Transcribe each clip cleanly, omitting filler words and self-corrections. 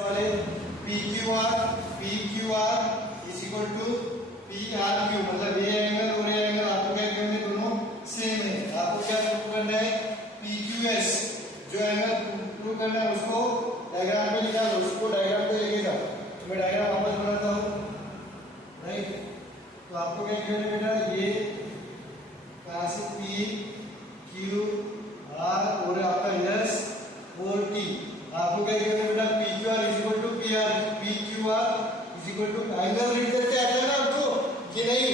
वाले PQR is equal to PRQ, मतलब ये एंगल और ये एंगल आपको क्या करने दोनों सेम है। आपको क्या प्रूव करना है, PQS जो एंगल प्रूव करना है उसको डायग्राम पे लिखा लो, उसको डायग्राम पे लेके जाओ। तो मैं डायग्राम वापस बनाता हूँ, राइट। तो आपको क्या करना है बेटा, ये कहां से PQR और आपका S और T, आपको क्या करना है बेटा, PQR is equal to PQR is equal to angle read करके आता है ना आपको कि नहीं,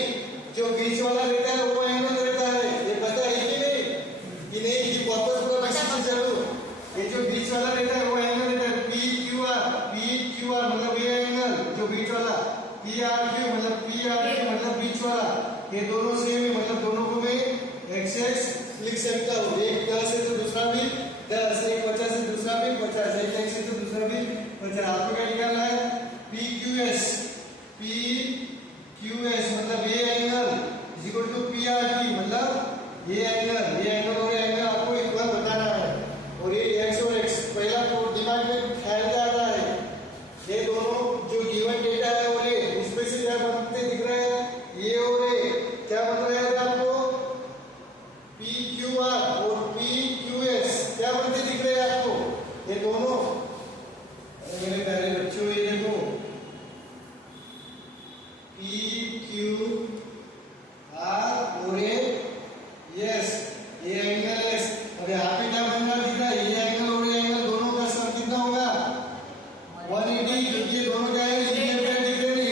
जो बीच वाला रहता है वो एंगल रहता है, ये पता है कि नहीं, कि नहीं, कि वापस पूरा डिस्कशन चलो। ये जो बीच वाला रहता है वो एंगल रहता है PQR मतलब ये एंगल जो बीच वाला, PRQ मतलब बीच वाला, ये दोनों सेम है, मतलब दोनों को मैं एक्स लिख सकता हूँ। एक 10 है तो दूसरा भी 10, एक 50 है दूसरा भी 50, एक x है तो दूसरा भी 50। आपको क्या निकालना है, PQS मतलब ये angle is equal to PRT मतलब ये एंगल और ये एंगल आपको इक्वल बताना है। और ये x और x पहला तो दिमाग में ख्याल आता है, ये दोनों जो गिवन डेटा है और ये इसमें से क्या बनते दिख रहा है, ये और ये क्या बन रहा है आपको, PQR और PQS क्या बनते दिख रहे हैं आपको, ये दोनों। मेरे प्यारे बच्चों ये देखो, PQR और ये एंगल S, और यहाँ पे क्या बन रहा दिख रहा है, ये एंगल और ये एंगल दोनों का सम कितना होगा, 180, क्योंकि ये दोनों क्या है, लीनियर पैर दिख रहे हैं,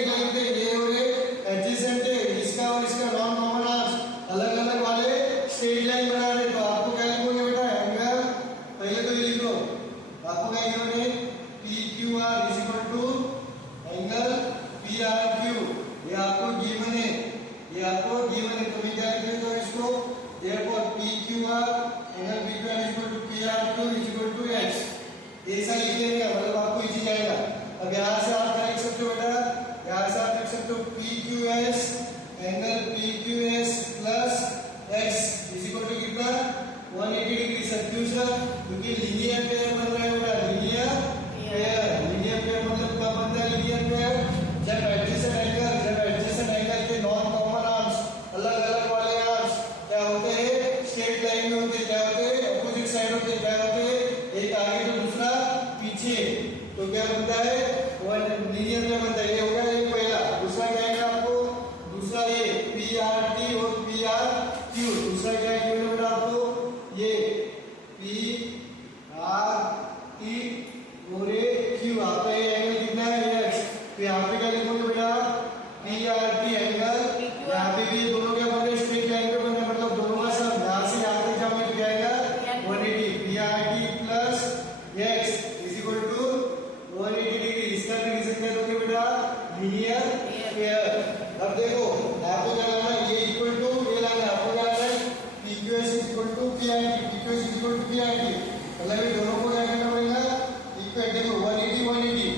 ये और ये एडजेसेंट है, इसका और इसका नॉन कॉमन आर्म्स अलग अलग वाले स्ट्रेट लाइन बना रहे। तो आपको क्या लिखोगे बेटा, एंगल पहले तो ये लिखो, आपको क्या लिखोगे, PQR is equal to angle PRQ, ये आपको गिवन है, तो मैं क्या लिखूंगा इसको, therefore PQR angle PQR is equal to PRQ is equal to x, ऐसा लिखेंगे, मतलब आपको इजी जाएगा। अब यहाँ से आप क्या लिख सकते हो बेटा, यहाँ से आप लिख सकते हो PQS angle PQS plus x is equal to कितना, 180 डिग्री। सब्स्टिट्यूशन, क्योंकि लीनियर पेयर बन रहा है बेटा, लीनियर पेयर मतलब क्या बनता है, लीनियर पेयर जब एडजेसेंट एंगल के नॉन कॉमन आर्म्स अलग अलग वाले आर्म्स क्या होते हैं, स्ट्रेट लाइन में होते हैं, क्या होते हैं, अपोजिट साइड होते हैं, क्या होते हैं, एक आगे तो दूसरा पीछे, तो क्या बनता है, वन लीनियर में बनता है। ये होगा ये पहला। दूसरा क्या है आपको, दूसरा ये PRT और PRQ, दूसरा क्या है बेटा आपको, ये PRT और ये Q, आपका ये एंगल कितना है, x। तो यहाँ पे क्या लिखोगे बेटा, PRT एंगल, यहाँ पे भी दोनों क्या बन रहे, स्ट्रेट लाइन पे बन रहे, मतलब दोनों का सम यहाँ से यहाँ तक जाओगे तो क्या आएगा, 180, PRT plus x is equal to 180 degree. इसका भी रीजन क्या दोगे बेटा, लीनियर पेयर। अब देखो आपको क्या लाना है, ये इक्वल टू ये लाना है, आपको क्या लाना है, PQS is equal to PRT, मतलब ये दोनों को क्या करना पड़ेगा, इक्वेट। देखो 180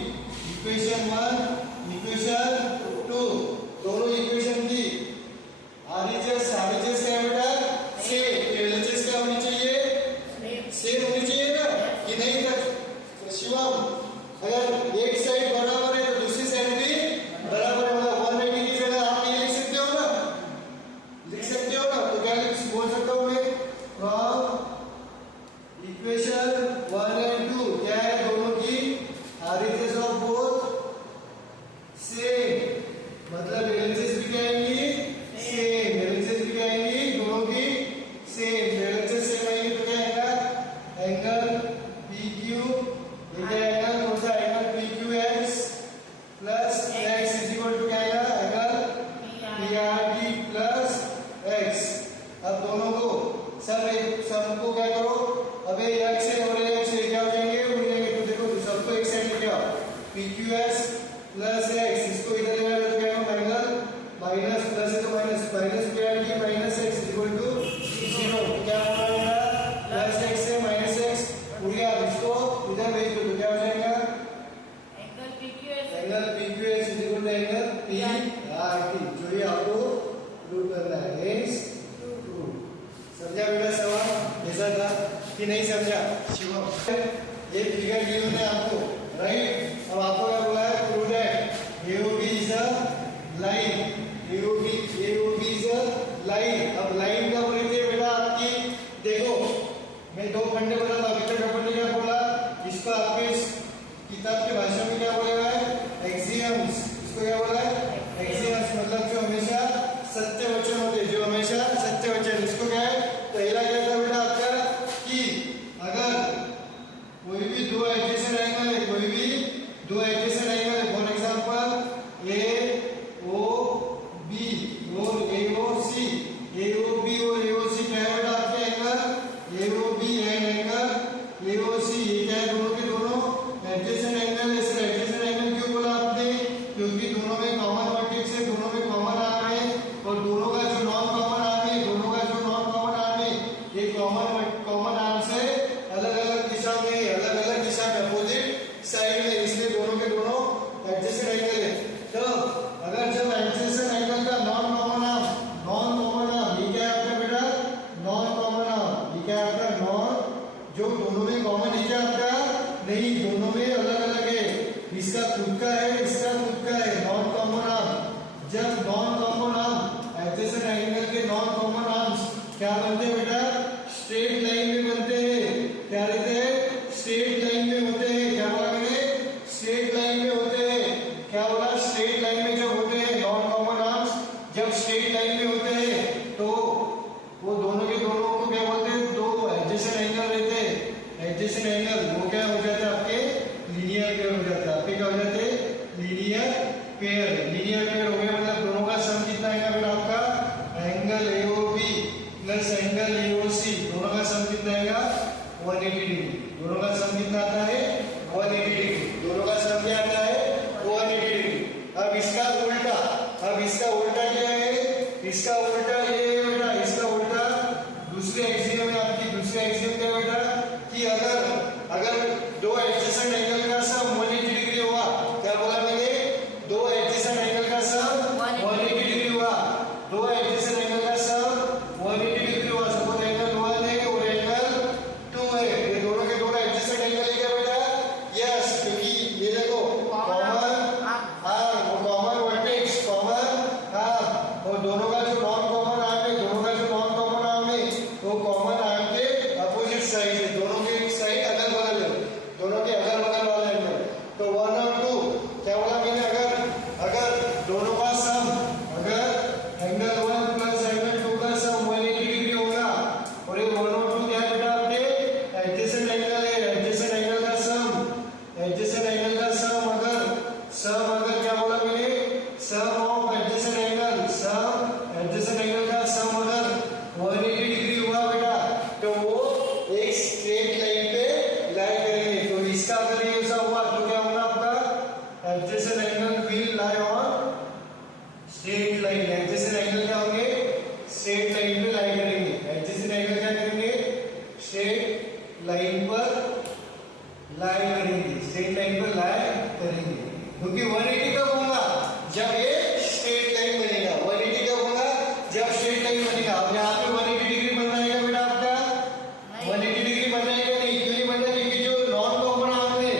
इक्वेशन 1 इक्वेशन 2, दोनों इक्वेशन की RHS क्या बेटा, सेम, LHS क्या होनी चाहिए, सेम होनी चाहिए ना, कि नहीं तक शिवम, अगर एक साइड बराबर है तो दूसरी साइड भी बराबर है, मतलब 180 की जगह आप ये लिख सकते हो ना, तो क्या बोल सकता हूँ मैं, फ्रॉम इक्वेशन 1 एंड 2 क्या है, दोनों की RHS ऑफ बोथ सेम, मतलब LHS भी क्या आएंगी, सेम, LHS भी क्या आएंगी, दोनों की सेम, LHS सेम आएंगे तो क्या आएगा, एंगल PQ, ये क्या आएगा, कौन सा angle PQS plus x is equal to क्या आएगा, एंगल PRT प्लस x। अब दोनों को सब को क्या करो, अब ये x है और ये x है, क्या हो जाएंगे, उड़ जाएंगे। तो देखो सबको एक साइड लेके आओ, PQS प्लस x, इसको इधर ले आओ तो क्या होगा, एंगल माइनस, प्लस है तो minus, PRT minus x is equal to 0, क्या होगा, प्लस x है माइनस x उड़ गया। अब इसको इधर भेज दो तो क्या हो जाएगा, angle PQS is equal to angle PRT, जो ये आपको प्रूव करना है, ट्रू। समझा बेटा सवाल, ऐसा था कि नहीं समझा शिवम, ये फिगर गिवन है आपको, राइट। इसलिए दोनों के दोनों एडजेसेंट एंगल है। तो अगर जब एडजेसेंट एंगल का नॉन कॉमन आर्म ये क्या है आपका बेटा, नॉन कॉमन आर्म, ये क्या है आपका नॉन, जो दोनों में कॉमन है क्या आपका, नहीं, दोनों में अलग अलग है, इसका खुद का है, इसका खुद का है, नॉन कॉमन आर्म। जब non common arm adjacent angle के नॉन कॉमन आर्म्स क्या बनते हैं बेटा, स्ट्रेट लाइन में बनते हैं। क्या रहते हैं, स्ट्रेट लाइन में होते हैं। क्या बोला मैंने, स्ट्रेट लाइन में होते हैं। क्या बोला, स्ट्रेट लाइन में जब होते हैं नॉन कॉमन आर्म्स, जब स्ट्रेट लाइन में होते हैं तो वो दोनों के दोनों को क्या बोलते हैं, दो एडजेसेंट एंगल रहते हैं। एडजेसेंट एंगल वो क्या हो जाते हैं आपके, लीनियर पेयर हो जाते हैं। आपके क्या हो जाते हैं, लीनियर पेयर। लीनियर पेयर हो गया मतलब दोनों का सम कितना आएगा बेटा आपका, angle AOB plus angle AOC, दोनों का सम कितना आएगा, 180 डिग्री। दोनों का सम कितना आता है, 180 डिग्री। दोनों का सम क्या आता है, 180 डिग्री। अब इसका उल्टा, अब इसका उल्टा क्या है, इसका उल्टा ये है बेटा, इसका उल्टा दूसरे एक्सियम में, आपकी दूसरे एक्सियम क्या है बेटा, कि अगर दो एडजेसेंट एंगल का सम 180 डिग्री हुआ, क्या बोला मैंने, दो एडजेसेंट एंगल का सम 180 डिग्री हुआ, दो एडजेसेंट एंगल का सम 180 डिग्री हुआ। सपोज एंगल 1 है और एंगल 2 है, ये दोनों के दोनों एडजेसेंट एंगल है क्या बेटा, यस, क्योंकि ये देखो कॉमन आर्म, वो कॉमन वर्टेक्स, कॉमन आर्म, और दोनों का जो नॉन कॉमन आर्म है, दोनों का जो नॉन कॉमन आर्म है वो कॉमन आर्म के अपोजिट साइड है, दोनों के साइड अगल बगल है, दोनों के अगल बगल वाले एंगल। तो 1 और 2 क्या बोला मैंने, अगर दोनों का सम, अगर एंगल 1 प्लस एंगल 2 का सम 180 डिग्री होगा, और ये 1 और 2 क्या है बेटा आपके एडजेसेंट एंगल है, एडजेसेंट एंगल का सम, एडजेसेंट एंगल का सम अगर क्या बोला मैंने, sum of adjacent angle, sum adjacent angle का सम अगर 180 डिग्री हुआ बेटा, तो वो एक स्ट्रेट लाइन पे लाई करेंगे। तो इसका अगर ये ऐसा हुआ तो क्या होगा आपका, adjacent angle will lie on straight line. Adjacent angle क्या होंगे, स्ट्रेट लाइन पे लाई करेंगे। एडजेसेंट एंगल क्या करेंगे, स्ट्रेट लाइन पर लाई करेंगे, स्ट्रेट लाइन पर लाई करेंगे। क्योंकि 180 कब होगा, जब ये स्ट्रेट लाइन बनेगा। 180 कब होगा, जब स्ट्रेट लाइन बनेगा। अब यहाँ पे 180 डिग्री बन जाएगा बेटा आपका, 180 डिग्री बन जाएगा, नहीं क्यों नहीं बन जाएगा, क्योंकि जो नॉन कॉमन आर्म है,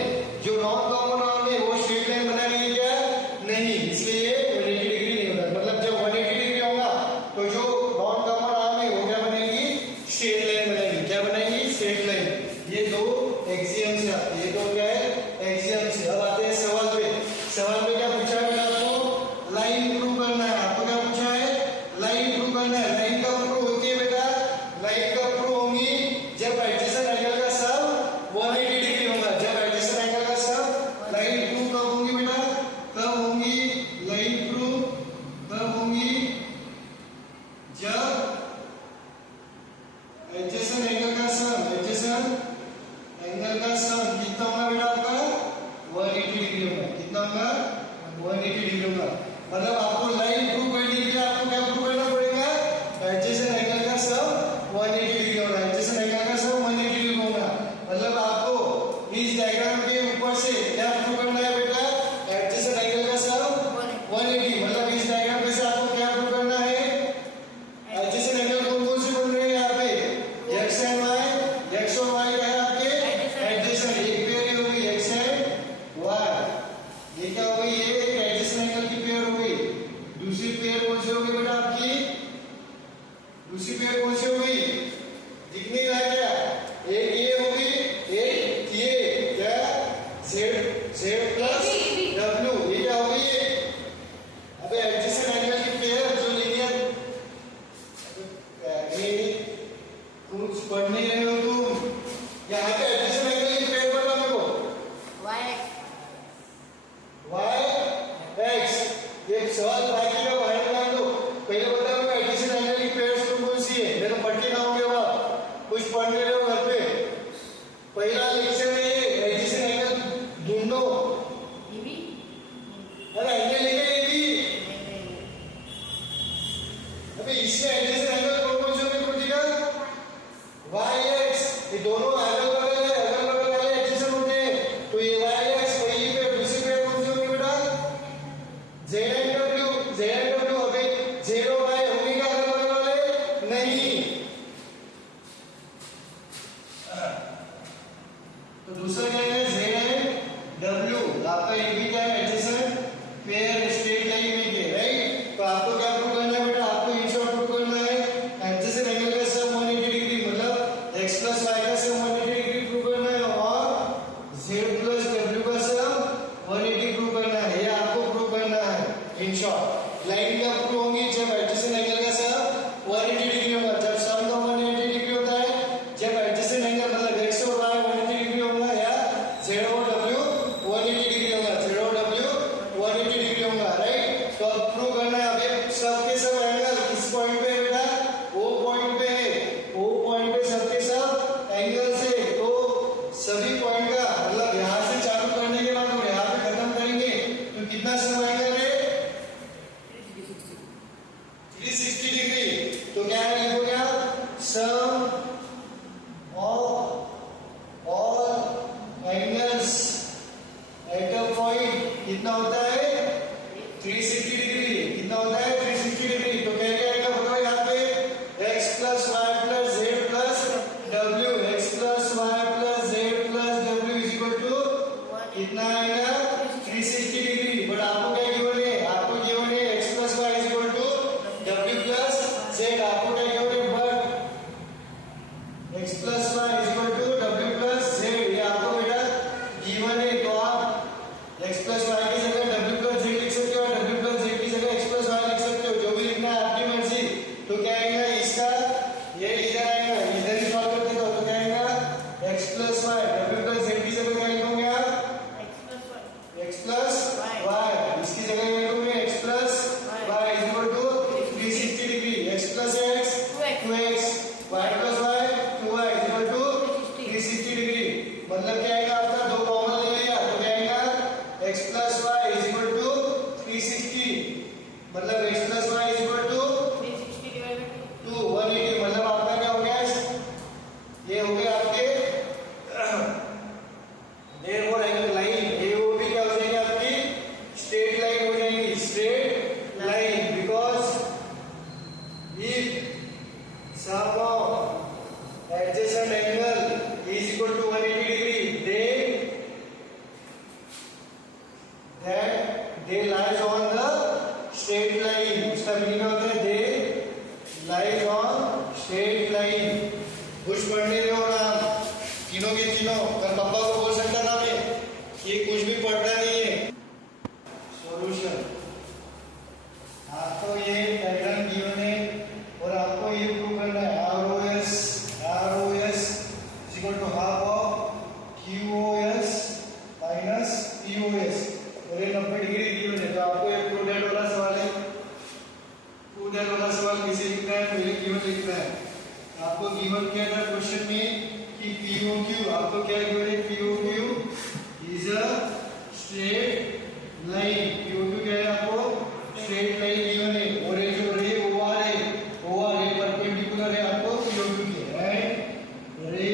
जो नॉन कॉमन आर्म है वो स्ट्रेट लाइन बना रही है क्या, नहीं, इसलिए 180 डिग्री नहीं होगा। मतलब जब 180 डिग्री होगा तो जो नॉन कॉमन आर्म है वो क्या बनेगी, स्ट्रेट लाइन बनेगी। क्या बनेगी, स्ट्रेट लाइन। ये दो एक्सियम्स है, ये दो क्या है, एक्सियम्स है। अब आते हैं सवाल पे। सवाल में क्या पूछा है बेटा आपको, लाइन प्रूव करना है। आपको क्या पूछा है, लाइन प्रूव करना है। लाइन कब प्रूव होती है बेटा, लाइन कब प्रूव होगी, जब एडजेसेंट एंगल का सम 180 डिग्री होगा। जब एडजेसेंट एंगल का सम, लाइन प्रूव कब होगी बेटा, कब होंगी लाइन प्रूव, कब होंगी, जब एडजेसेंट एंगल का सम, एडजेसेंट एंगल का सम कितना होगा बेटा आपका, 180 डिग्री होगा। कितना होगा, 180 डिग्री होगा। मतलब आपको लाइन प्रूव करने के लिए आपको क्या प्रूव करना पड़ेगा, एडजेसेंट एंगल का सम 180 डिग्री होगा। एडजेसेंट एंगल का सम 180 डिग्री होगा। मतलब आपको इस डायग्राम के ऊपर से क्या प्रूव करना है बेटा, एडजेसेंट एंगल का सम 180। मतलब इस डायग्राम में से आपको क्या प्रूव करना है, एडजेसेंट एंगल कौन कौन से बन रहे हैं यहाँ पे, एक्स एंड वाई, एक्स और वाई है आपके एडजेसेंट। एक पेयर हो गई एक्स एंड वाई, ये क्या हो गई, ये एक एडजेसेंट एंगल की पेयर हो गई। दूसरी पेयर कौन सी हो गई बेटा आपकी, दूसरी पेयर कौन सी हो गई, दिख नहीं रहा क्या, एक ये हो गई, एक ये, क्या जेड प्लस डब्ल्यू, ये क्या हो गई, अबे एडजेसेंट एंगल की पेयर जो लीनियर, कुछ पढ़ नहीं रहे हो तुम, यहाँ पे एडजेसेंट एंगल की पेयर बता मेरे को, y x। ये सवाल बाकी का बाहर निकाल दो। पहले बताओ मैं एडजेसेंट एंगल की पेयर्स कौन सी है, मैं तो पढ़ के लाऊंगा, बाप कुछ पढ़ ले रहे हो घर पे। पहला लेक्चर में ये एडजेसेंट एंगल ढूंढो, अरे एंगल लेके ये भी, अबे इससे एडजेसेंट एंगल कौन कौन से होंगे दिखा, y x, ये दोनों अगल बगल है, अगल बगल वाले एडजेसेंट होते हैं। तो ये y x वही पे एट अ पॉइंट कितना होता है 360 डिग्री। कितना होता है 360 डिग्री। तो क्या क्या आएगा बताओ यहाँ पे x plus Y plus Z plus W. X plus Y plus Z plus W is equal to कितना आएगा 360 डिग्री। बट आपको क्या गिवन है, आपको गिवन है x plus Y is equal to W plus Z. आपको क्या गिवन है but x plus Y is equal to W plus Z, ये आपको बेटा गिवन है। तो आप x प्लस वाई की जगह w प्लस जेड लिख सकते हो और w प्लस जेड की जगह x प्लस वाई लिख सकते हो, जो भी लिखना है आपकी मर्जी। तो क्या आएगा इसका, ये इधर आएगा, इधर ही सॉल्व कर देता हूं। तो क्या आएगा x plus Y w plus Z की जगह क्या लिखोगे आप x प्लस वाई, इसकी जगह क्या लिखोगे x plus Y is equal to 360 degree. x plus x 2x y plus y 2y is equal to 360 degree. मतलब क्या आएगा आपका, दो कॉमन ले लिया तो क्या आएगा x plus Y is equal to 360। मतलब x plus Y is equal to 180। मतलब आपका क्या हो गया, ये हो गया आपके देयर और एंगल लाइन, ये वो भी क्या हो जाएगी आपकी स्ट्रेट लाइन हो जाएगी, straight line. Because if sum of adjacent angle is equal to 180 degree, they lies on the straight line। उसका मीनिंग होता है they lies on straight line। कुछ पढ़ने रहे हो ना तीनों के तीनों, कल पापा को बोल सकता था मैं ये कुछ भी पढ़ना नहीं है। सॉल्यूशन, आपको ये डायग्राम गिवन है और आपको ये प्रूव करना है ROS is equal to half of QOS minus POS और ये 90 डिग्री गिवन है। तो आपको ये प्रूव दैट वाला सवाल है, प्रूव दैट वाला सवाल कैसे लिखना है, पहले गिवन लिखना है। आपको गिवन किया था क्वेश्चन में कि POQ, आपको क्या गिवन है, POQ is a straight line. POQ क्या है, आपको स्ट्रेट लाइन गिवन है और ये जो रे OR है परपेंडिकुलर है आपको POQ के, एंड रे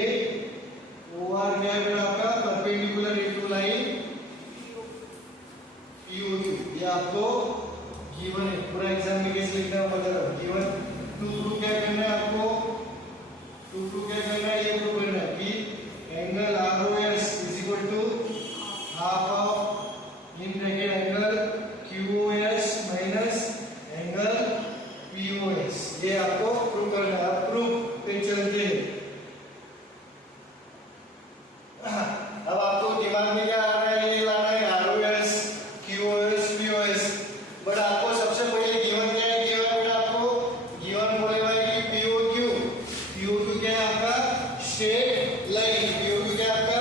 OR क्या है आपका परपेंडिकुलर इनटू लाइन POQ। ये आपको गिवन है, पूरा एग्जाम में कैसे लिखना है बता रहा हूं। गिवन टू क्या करना है आपको, टू क्या करना है, ये प्रूव करना है कि angle ROS is equal to half of in bracket angle QOS minus angle POS। ये आपको प्रूव करना है। आप प्रूफ पे चलते हैं। अब आपको दिमाग में क्या आ रहा है, ये लाना है ROS QOS POS। बट आपको सबसे पहले गिवन क्या है, गिवन आपको गिवन बोले हुआ है कि POQ क्या है आपका स्ट्रेट लाइन। POQ क्या है आपका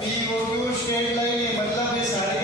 POQ स्ट्रेट लाइन है। मतलब ये सारे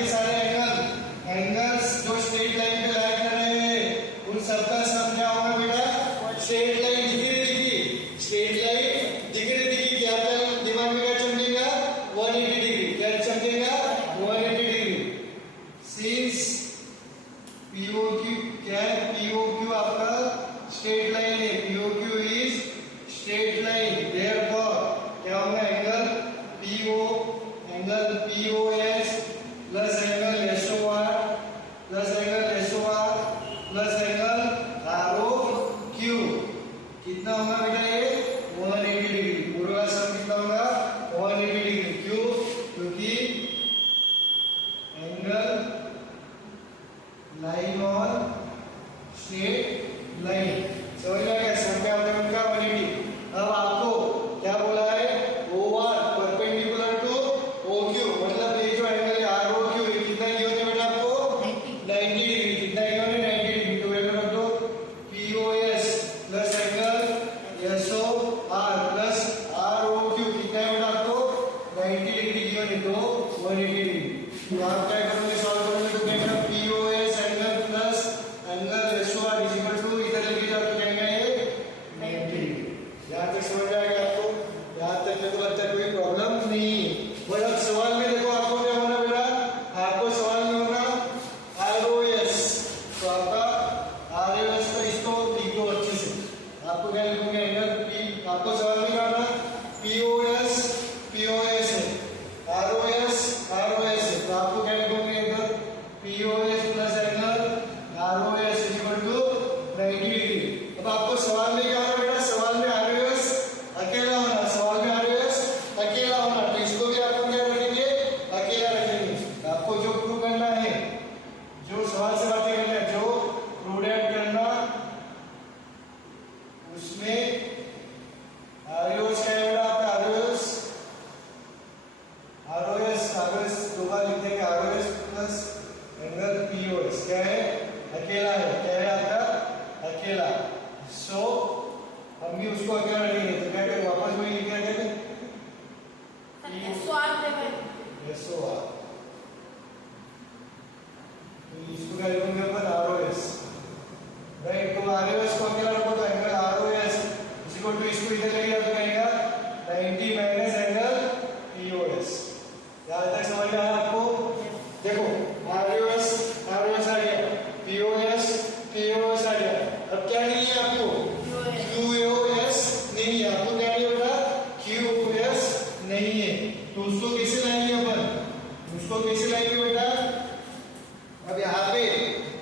अब यहाँ पे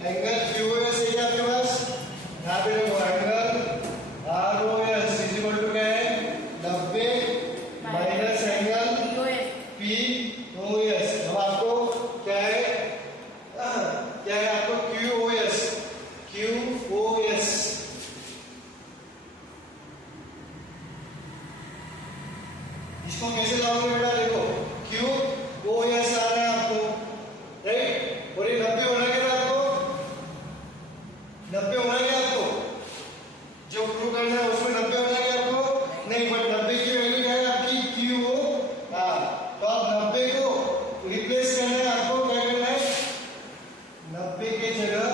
एंगल QoS है क्या आपके पास? यहाँ पे देखो angle ROS is equal to क्या है 90 माइनस एंगल POS। अब आपको क्या है आपको QoS इसको कैसे लाओगे बेटा? देखो QoS आ रहा है आपको, राइट? और ये 90 होना क्या था आपको? 90 होना क्या आपको? जो प्रूव करना है उसमें 90 होना क्या आपको? नहीं, बट 90 की वैल्यू क्या है आपकी? QoR। तो आप 90 को रिप्लेस करना है, आपको क्या करना है? 90 के जगह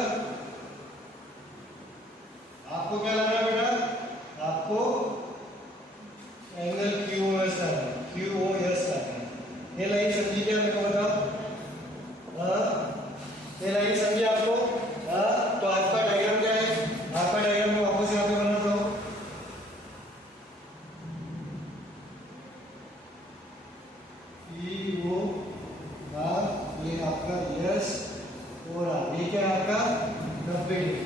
आपको क्या लाना है बेटा? आपको एंगल QoS लाना है, QoS लाना है। ये लाइन समझी क्या मेरे को बताओ? ये लाइन समझी आपको? तो आपका डायग्राम क्या है? आपका डायग्राम में वापस यहाँ पे बनाता हूँ। ये आपका यस और ये क्या है आपका 90 डिग्री।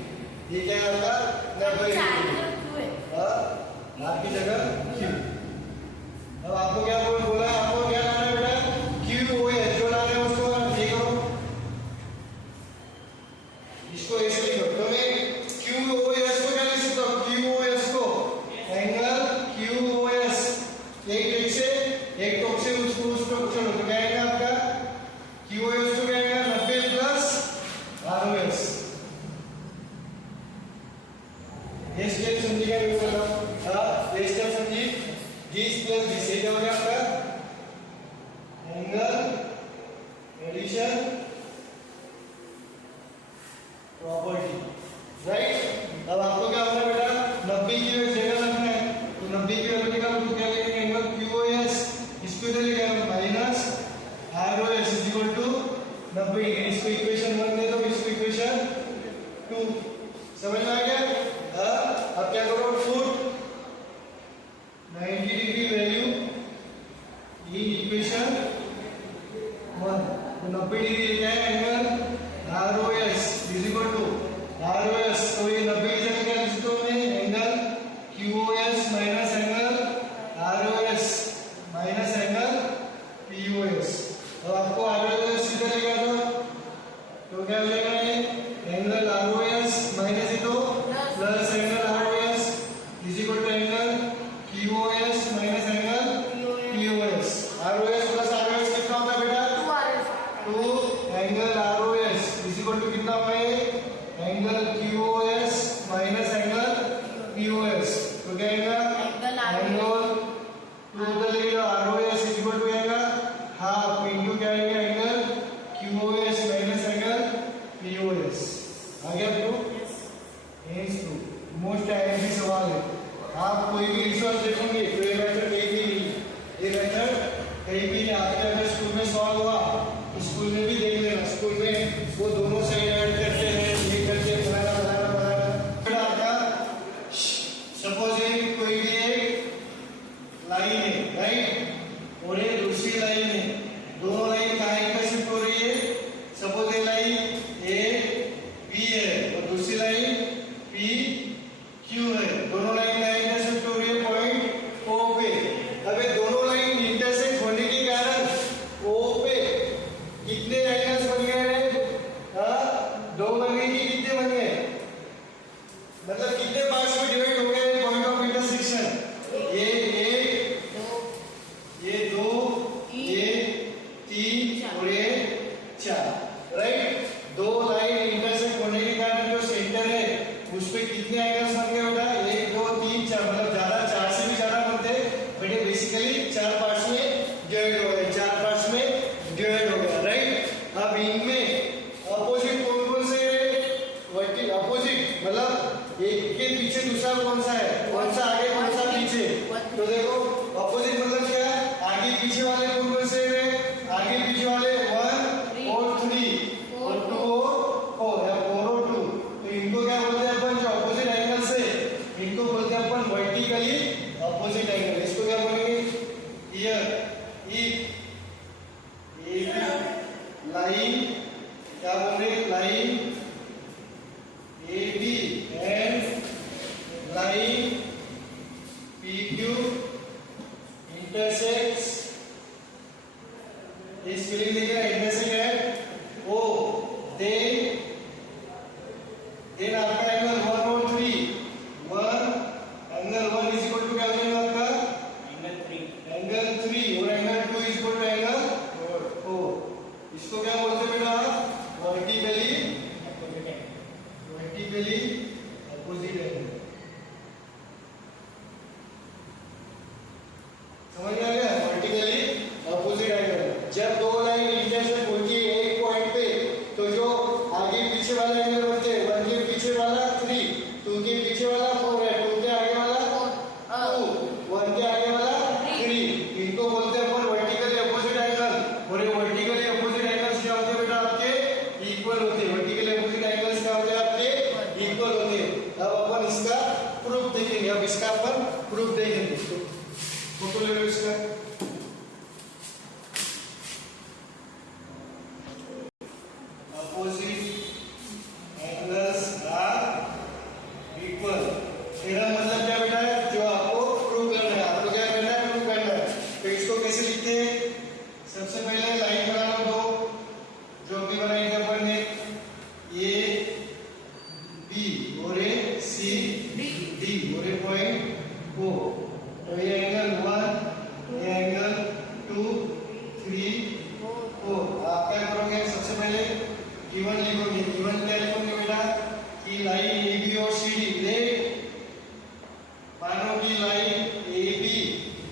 ये क्या है आपका 90 डिग्री। आपकी जगह Q। अब आपको क्या बोला है? आपको क्या लाना है बेटा? QoS जो लाना है उसको देखो, इसको ऐसे लिखो। तो मैं QoS को क्या लिख सकता हूँ? QoS को एंगल QoS एक से एक टॉप से उसको चलो तो क्या आएगा आपका? QoS को क्या आएगा? 90 प्लस ROS। ये स्टेप समझिएगा मेरे को बताओ। ये स्टेप समझिए। दिस प्लस दिस ये क्या हो गया आपका? Angle addition property, right? अब आपको क्या होना है बेटा? 90 की जगह रखना है, तो 90 की वैल्यू निकालो तो क्या लिखेंगे? एंगल QoS इसको इधर लिखेंगे minus ROS is equal to 90 degree. इसको इक्वेशन 1 दे दो, इसको इक्वेशन 2। समझ में आ गया? अब क्या करो? Put 90 degree value in equation 1। तो 90 डिग्री क्या है? Angle ROS is equal to ROS। तो ये 90 की जगह क्या लिख सकते हो? Angle QoS minus angle ROS minus angle POS। अब आपको ROS सीधे लिखा था तो क्या हो जाएगा? ये एंगल ROS माइनस ही तो plus angle ROS is equal to angle QoS minus angle POS। ROS plus ROS कितना होता है बेटा? 2 angle ROS is equal to कितना होगा? Angle QoS minus angle POS। तो क्या आएगा? एंगल 2 उधर लिखेगा ROS इज इक्वल टू आएगा हाफ इंटू क्या आएगा? Angle QoS minus angle POS। आ गया आपको? हेंस टू मोस्ट आईएमपी सवाल है। आप कोई भी रिसर्च देखोगे तो ये मेथड कहीं भी नहीं, ये मेथड कहीं भी नहीं। आपके अगर स्कूल में सॉल्व हुआ तो स्कूल में भी देख लेना, स्कूल में वो दोनों साइड ऐड करते हैं, ये करके बनाना बनाना बनाना। फिर आपका सपोज ये कोई भी एक लाइन है, राइट? और ये दूसरी लाइन है, दोनों लाइन कहाँ पर शिफ्ट हो रही है? सपोज ये लाइन A B है और दूसरी लाइन P Q है। दोनों लाइन कहाँ पर शिफ्ट हो रही है? पॉइंट O पे। अब ये दोनों लाइन इंटरसेक्ट होने के कारण O पे कितने एंगल्स बन गए हैं? 2 बन गए कि कितने बन गए? मतलब कितने पार्ट्स में डिवाइड हो गए पॉइंट ऑफ इंटरसेक्शन? ये 1, ये 2, ये 3 और ये 4, राइट? 2 लाइन इंटरसेक्ट होने के कारण जो सेंटर है उस पे कितने एंगल्स बन गए बेटा? 1 2 3 4। मतलब ज्यादा 4 से भी ज्यादा बनते, बट ये बेसिकली 4 पार्ट्स में डिवाइड हो गए, 4 पार्ट्स में डिवाइड हो गया, राइट? अब इनमें अपोजिट कौन से है? अपोजिट मतलब एक के पीछे दूसरा कौन सा है? कौन सा आगे कौन सा पीछे? तो देखो अपोजिट मतलब क्या है? आगे पीछे वाले कौन से हैं? आगे पीछे वाले 1 और 3 और 2 और 4 या 4 और 2। तो इनको क्या बोलते हैं अपन? जो अपोजिट एंगल से इनको बोलते हैं अपन वर्टिकली अपोजिट एंगल। इसको क्या बोलेंगे? हियर इफ लाइन क्या बोल रहे हैं? Line A B and line P Q intersects, इस फीलिंग देखिए इंटरसेक्ट है ओ, देन आपका एंगल 1 और 3, 1 एंगल 1 इज इक्वल टू क्या हो जाएगा आपका एंगल 3 और angle 2 is equal to angle 4। इसको क्या बोलते हैं बेटा? Vertically opposite angle. समझ में आ गया? Vertically opposite angle. जब दो लाइन इंटरसेक्ट होती है एक पॉइंट पे तो जो आगे पीछे वाला एंगल होते हैं, 1 के पीछे वाला 3, 2 के पीछे वाला 4 है, 2 के आगे वाला 2, 1 के आगे वाला 3, इनको बोलते हैं अपन वर्टिकली अपोजिट एंगल। और ये वर्टिकली अपोजिट एंगल्स क्या होते हैं बेटा? आपके इक्वल होते हैं। वर्टिकली अपोजिट एंगल्स क्या होते हैं? आपके इक्वल होते हैं। अब अपन इसका प्रूफ देखेंगे। अब इसका अपन प्रूफ देखेंगे। फोटो ले लो इसका। Opposite angles are equal। मेरा मतलब क्या बेटा है? जो आपको प्रूव करना है, आपको क्या करना है? प्रूव करना है। तो इसको कैसे लिखते हैं? सबसे पहले लाइन बना लो दो, जो भी बनाई थी अपन ने, ए बी और ए सी डी और ए पॉइंट ओ। तो ये एंगल 1, ये एंगल 2, 3, 4। आप क्या करोगे? सबसे पहले गिवन लिखोगे। गिवन क्या लिखोगे बेटा? कि लाइन ए बी और सी डी ले, मानो कि line A B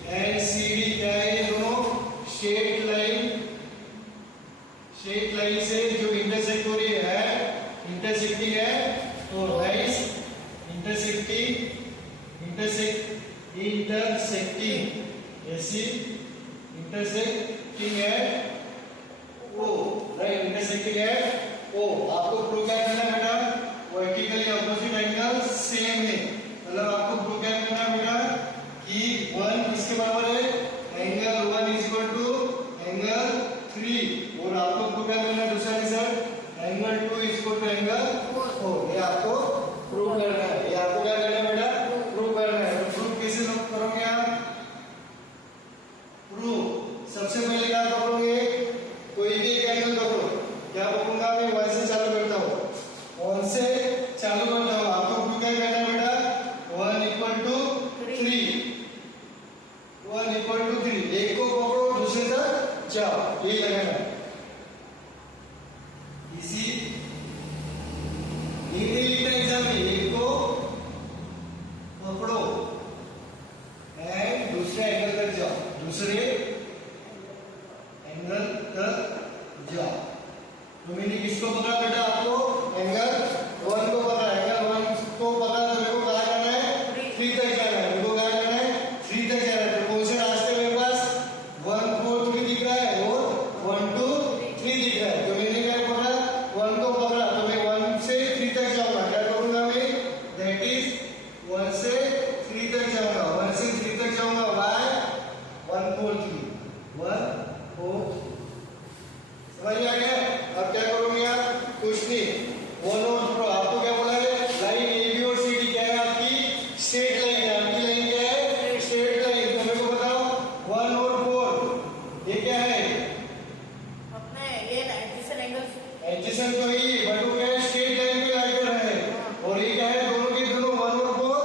and C D क्या है? दोनों स्ट्रेट लाइन से जो इंटरसेक्ट हो रही है, इंटरसेक्टिंग है। तो गाइस इंटरसेक्टिंग ऐसी इंटरसेक्टिंग है ओ, राइट, इंटरसेक्टिंग है ओ। आपको प्रूव क्या करना है बेटा? वर्टिकली अपोजिट एंगल सेम है। मतलब आपको प्रूव क्या करना है बेटा? कि 1 किसके बराबर है? Angle 1 is equal to angle 3। और आपको प्रूव क्या करना है? दूसरा result angle 2 is equal to angle 4। ये आपको प्रूव करना है। ये आपको क्या करना है बेटा? प्रूव करना है। तो प्रूव कैसे करोगे आप? प्रूव सबसे पहले क्या करोगे? कोई भी एक एंगल पकड़ो। क्या पकड़ूंगा मैं? 1 से चालू करता हूँ, 1 से चालू करता हूँ। आपको प्रूव क्या करना है बेटा? 1 इक्वल टू 3, 1 इक्वल टू 3। एक को पकड़ो, दूसरे तक जाओ, ये लगाना है। इसी हिंदी लिखना एग्जाम में, एक को पकड़ो एंड दूसरे एंगल तक जाओ, दूसरे एंगल तक जाओ। तो मैंने किसको पकड़ा बेटा? आपको एंगल 1 को पकड़ा। एंगल 1 को पकड़ा तो मेरे को कहाँ जाना है? 3 तक जाना है। मेरे को कहाँ जाना है? 3 तक जाना है। तो कौन से रास्ते मेरे पास 1 4 3 दिख रहा है और 1 2 3 दिख रहा है। तो मैंने क्या पकड़ा? 1 को पकड़ा। तो मैं 1 से 3 तक जाऊंगा। क्या करूंगा मैं? दैट इज 1 से 3 तक जाऊंगा। 1 से 3 तक जाऊंगा। वाई? 1 4 3, 1 4 3। समझ में आ गया? अब क्या करोगे आप? कुछ नहीं, 1 और 4। आपको क्या बोला है? लाइन ए बी और सी डी क्या है? आपकी स्ट्रेट लाइन है। आपकी लाइन क्या है? Straight line. तो मेरे को बताओ 1 और 4 ये क्या है? अपने ये एडजेसेंट एंगल्स। एडजेसेंट तो ही, बट वो क्या है? स्ट्रेट लाइन पे लाइकर है। और ये क्या है? दोनों के दोनों 1 और 4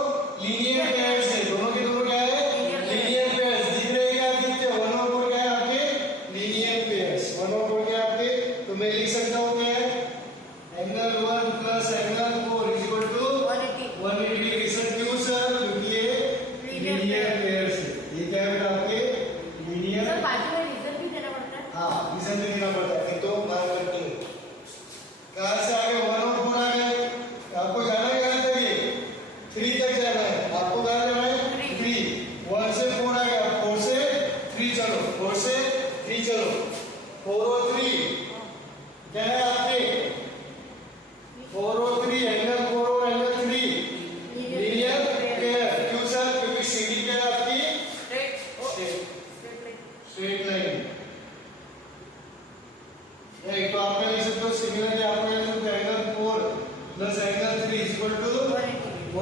लीनियर पेयर्स है। दोनों के दोनों क्या है? Linear pairs. दिख रहे हैं क्या? दिखते हैं। 1 और 4 क्या है आपके? Linear pairs. 1 और 4 क्या है आपके? तो मैं लिख सकता हूँ क्या है? Angle 1 plus angle 4 is equal to 180 degree. Sir क्यों सर? क्योंकि ये लीनियर पेयर्स है। ये क्या है बेटा? आपके लीनियर। सर बाजू में रीजन भी देना पड़ता है। हाँ, रीजन भी देना पड़ता है। तो मान करते हैं कहाँ से आगे 1 और 4 आ गए। आपको जाना है कहाँ तक? 3 तक जाना है। आपको कहाँ जाना है? 3। 1 से 4 आ गया, 4 से 3 चलो, 4 से 3 चलो। 4 और 3 क्या है आपके? 4 और 3 एंगल 4 और एंगल 3 लीनियर पेयर। क्यों सर? क्योंकि सीडी क्या है आपकी? Straight line.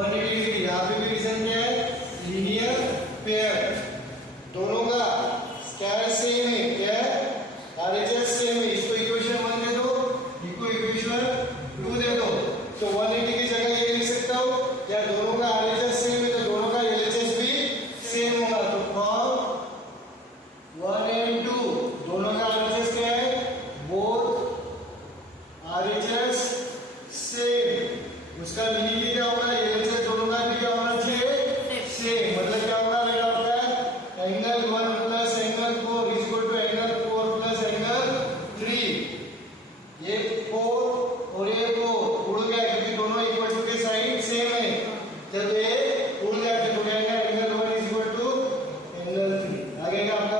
180 डिग्री। यहाँ पे भी रीजन क्या है, लीनियर पेयर, दोनों का स्क्वायर सेम है, क्या है, RHS सेम है। इसको इक्वेशन 1 दे दो, इसको इक्वेशन 2 दे दो, तो 180 की जगह ये लिख सकता हूँ, या दोनों का RHS सेम है तो दोनों का LHS भी सेम होगा, तो फ्रॉम 1 and 2 दोनों का RHS क्या है, बोथ RHS सेम। उसका मीनिंग क्या होगा, LHS दोनों का भी क्या होना चाहिए, सेम। मतलब क्या होगा, अगर आपका angle 1 plus angle 4 is equal to angle 4 plus angle 3, ये 4 और ये 4 उड़ गया क्योंकि दोनों इक्वल टू के साइड सेम है। जब ये उड़ गया तो क्या आएगा, angle 1 is equal to angle 3 आ गया आपका।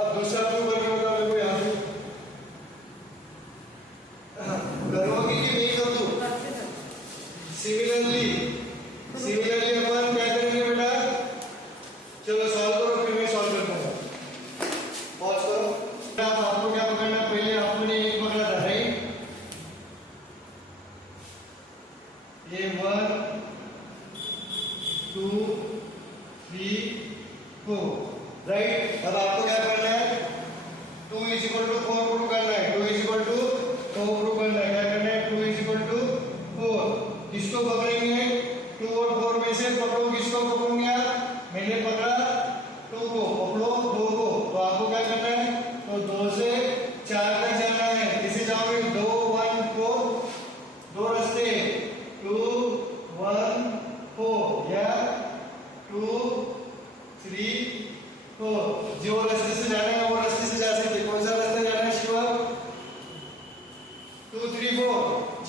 अब दूसरा प्रूव करके बताओ मेरे को, यहाँ पे करोगे कि नहीं कर दूं। सिमिलरली अपन क्या करेंगे बेटा, चलो सॉल्व करो, फिर मैं सॉल्व करता हूँ। पॉज करो। आपको क्या पकड़ना, पहले आपने एक पकड़ा था, राइट, ये 1 2 3 4, राइट। अब आपको क्या करना है, 2 इज इक्वल टू 4 प्रूव करना है, 2 इज इक्वल टू 4 प्रूव करना है। क्या करना है, 2 इज इक्वल टू 4, किसको पकड़ेंगे, 2 और 4 में से पकड़ो, किसको पकड़ूंगे आप, मैंने पकड़ा 2 को, पकड़ो 2 को, तो आपको क्या करना है, तो 2 से 4 तक जाना है। किसे जाओगे, 2 1 4, दो रास्ते 2 1 4 या 2 3 4, जो रास्ते से जाना है वो रास्ते से जा सकते। कौन सा रास्ता जाना है शिवा, 2 3 4,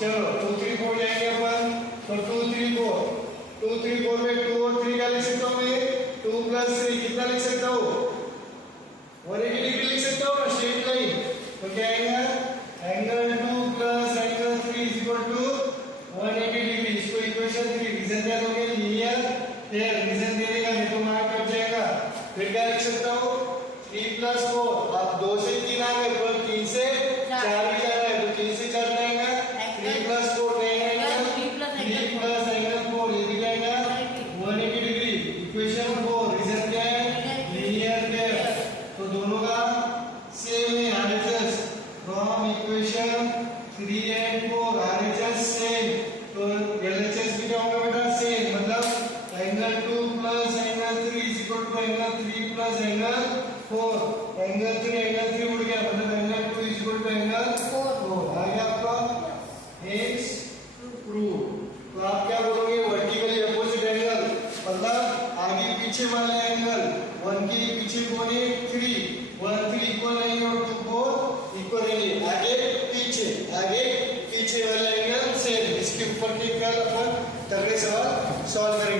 चलो 2 3 4 जाएंगे अपन, तो 2 3 4 में 2 और 3 का लिख सकता हूँ मैं, 2 प्लस 3 कितना लिख सकता हूँ, 180 डिग्री लिख सकता हूँ ना, स्ट्रेट लाइन। तो क्या आएगा, angle 2 plus angle 3 is equal to 180 degree. इसको इक्वेशन 3 रीजन क्या दोगे, लीनियर पेयर, रीजन दे देगा नहीं तो मार्क कट जाएगा। फिर क्या लिख सकता हूँ, 3 प्लस 4, आप 2 से 3 आ गए, पर 3 से 4 भी जाना है, तो 3 से 4 जाएगा, 3 प्लस 4 जाएगा, 3 प्लस एंगल 4 ये भी जाएगा 180 डिग्री। इक्वेशन 4 रीजन क्या है, लीनियर पेयर, तो दोनों का सेम है RHS। From equation 3 and 4 RHS same, तो LHS भी क्या होगा बेटा, सेम। मतलब angle 2 plus angle 3 is equal to angle 3 plus angle 4, angle 3 उड़ गया, मतलब angle 2 is equal to angle 4 आ गया आपका, हेंस प्रूव। तो आप क्या बोलोगे, वर्टिकली अपोजिट एंगल, मतलब आगे पीछे वाले एंगल, 1 के पीछे कौन है, 3, 1 3 इक्वल नहीं और 2 4 इक्वल नहीं, आगे पीछे वाले एंगल सेम। इसके ऊपर के कल अपन तगड़े सवाल सॉल्व करेंगे।